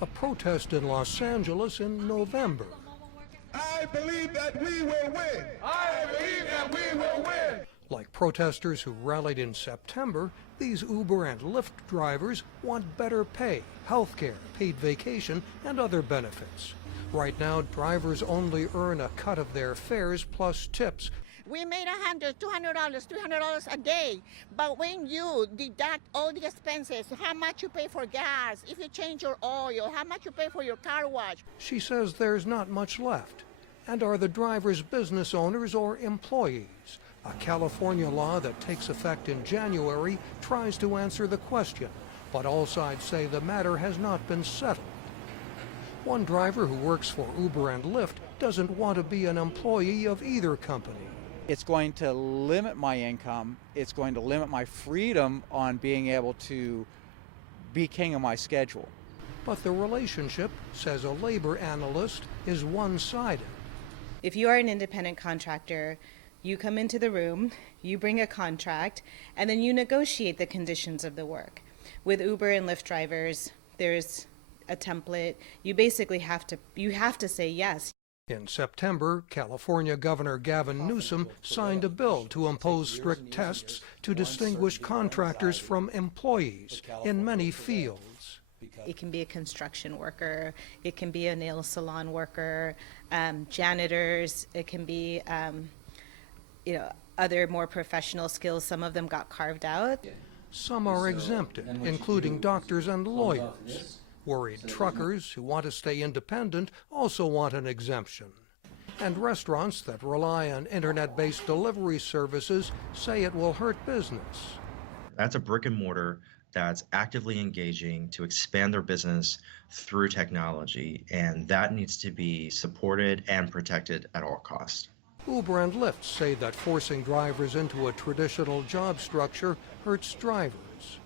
a protest in Los Angeles in November. I believe that we will win. I believe that we will win. Like protesters who rallied in September, these Uber and Lyft drivers want better pay, health care, paid vacation, and other benefits. Right now, drivers only earn a cut of their fares plus tips. We made $100, $200, $300 a day, but when you deduct all the expenses, how much you pay for gas, if you change your oil, how much you pay for your car wash. She says there's not much left. And are the drivers business owners or employees? A California law that takes effect in January tries to answer the question, but all sides say the matter has not been settled. One driver who works for Uber and Lyft doesn't want to be an employee of either company. It's going to limit my income. It's going to limit my freedom on being able to be king of my schedule. But the relationship, says a labor analyst, is one-sided. If you are an independent contractor, you come into the room, you bring a contract, and then you negotiate the conditions of the work. With Uber and Lyft drivers, there's a template. You basically have to say yes. In September, California Governor Gavin Newsom signed a bill to impose strict tests to distinguish contractors from employees in many fields. It can be a construction worker, it can be a nail salon worker, janitors, it can be other more professional skills. Some of them got carved out. Some are exempted, including doctors and lawyers. Worried truckers who want to stay independent also want an exemption. And restaurants that rely on internet-based delivery services say it will hurt business. That's a brick and mortar that's actively engaging to expand their business through technology, and that needs to be supported and protected at all costs. Uber and Lyft say that forcing drivers into a traditional job structure hurts drivers.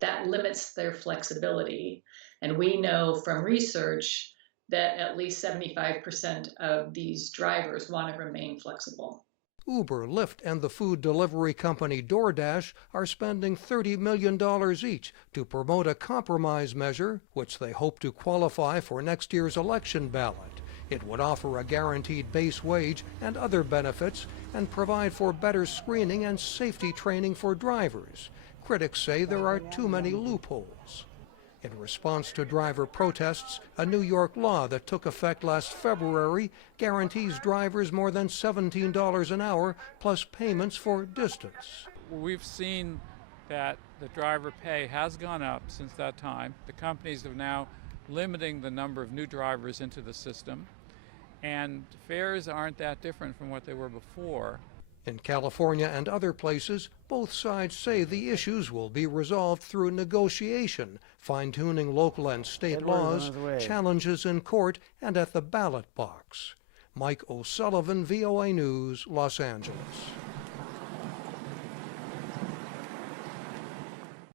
That limits their flexibility. And we know from research that at least 75% of these drivers want to remain flexible. Uber, Lyft, and the food delivery company DoorDash are spending $30 million each to promote a compromise measure, which they hope to qualify for next year's election ballot. It would offer a guaranteed base wage and other benefits and provide for better screening and safety training for drivers. Critics say there are too many loopholes. In response to driver protests, a New York law that took effect last February guarantees drivers more than $17 an hour plus payments for distance. We've seen that the driver pay has gone up since that time. The companies are now limiting the number of new drivers into the system, and fares aren't that different from what they were before. In California and other places, both sides say the issues will be resolved through negotiation, fine-tuning local and state laws, challenges in court, and at the ballot box. Mike O'Sullivan, VOA News, Los Angeles.